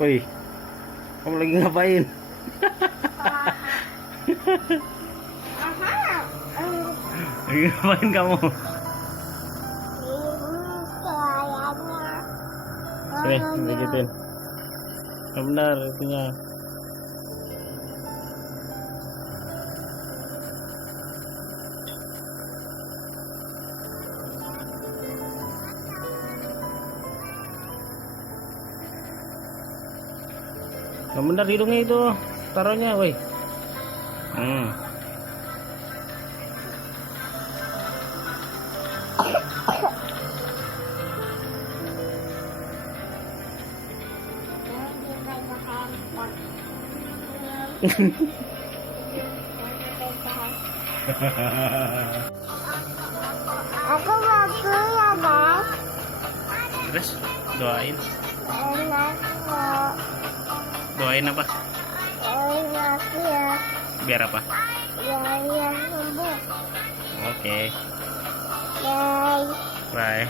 Woi, kamu lagi ngapain? Lagi ngapain kamu? Sini, begitu. Benar itunya. Yang benar hidungnya itu taruhnya, woi. Aku mau pulang, Bang. Terus doain. Enak kok. Doain apa? Enak ya. Biar apa? Biar sembuh. Oke. Bye. Bye.